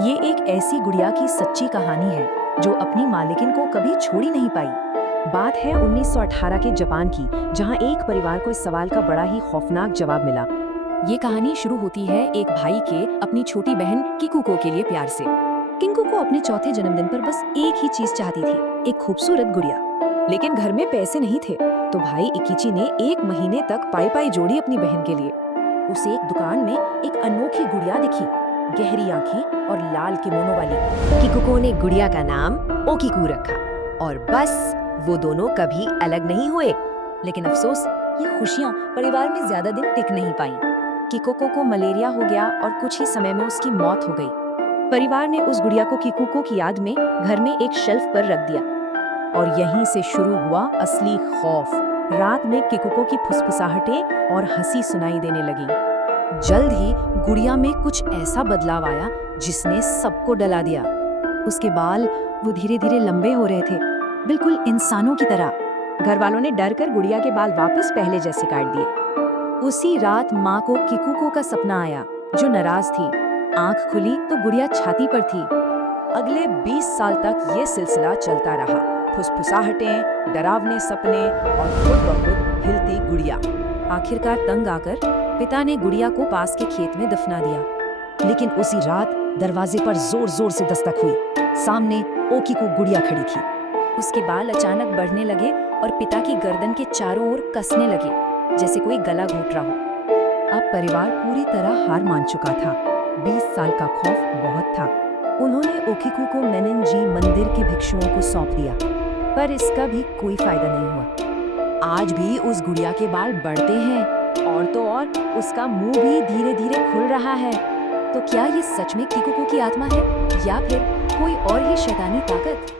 ये एक ऐसी गुड़िया की सच्ची कहानी है जो अपनी मालिकिन को कभी छोड़ ही नहीं पाई। बात है 1918 के जापान की, जहां एक परिवार को इस सवाल का बड़ा ही खौफनाक जवाब मिला। ये कहानी शुरू होती है एक भाई के अपनी छोटी बहन किकुको के लिए प्यार से। किकुको अपने चौथे जन्मदिन पर बस एक ही चीज चाहती थी, एक खूबसूरत गुड़िया। लेकिन घर में पैसे नहीं थे, तो भाई इकिची ने एक महीने तक पाई पाई जोड़ी अपनी बहन के लिए। उसे एक दुकान में एक अनोखी गुड़िया दिखी, गहरी आंखें और लाल किमोनो वाली। किकुको ने गुड़िया का नाम ओकिकू रखा और बस वो दोनों कभी अलग नहीं हुए। लेकिन अफसोस, ये खुशियां परिवार में ज्यादा दिन टिक नहीं पाई। किकुको को मलेरिया हो गया और कुछ ही समय में उसकी मौत हो गई। परिवार ने उस गुड़िया को किकुको की याद में घर में एक शेल्फ पर रख दिया। और यहीं से शुरू हुआ असली खौफ। रात में किकुको की फुसफुसाहटें और हंसी सुनाई देने लगी। जल्द ही गुड़िया में कुछ ऐसा बदलाव आया जिसने सबको डरा दिया। उसके बाल वो धीरे धीरे लंबे हो रहे थे, बिल्कुल इंसानों की तरह। घर वालों ने डर कर गुड़िया के बाल वापस पहले जैसे काट दिए। उसी रात माँ को किकुको का सपना आया, जो नाराज थी। आंख खुली तो गुड़िया छाती पर थी। अगले 20 साल तक ये सिलसिला चलता रहा। फुसफुसाहटें, डरावने सपने और खुद ब खुद हिलती गुड़िया। आखिरकार तंग आकर पिता ने गुड़िया को पास के खेत में दफना दिया। लेकिन उसी रात दरवाजे पर जोर जोर से दस्तक हुई। सामने ओकिको गुड़िया खड़ी थी। उसके बाल अचानक बढ़ने लगे और पिता की गर्दन के चारों ओर कसने लगे, जैसे कोई गला घोट रहा हो। अब परिवार पूरी तरह हार मान चुका था। 20 साल का खौफ बहुत था। उन्होंने ओकिको को मेनिनजी मंदिर के भिक्षुओं को सौंप दिया, पर इसका भी कोई फायदा नहीं हुआ। आज भी उस गुड़िया के बाल बढ़ते हैं, और तो और उसका मुंह भी धीरे धीरे खुल रहा है। तो क्या ये सच में किकुको की आत्मा है या फिर कोई और ही शैतानी ताकत?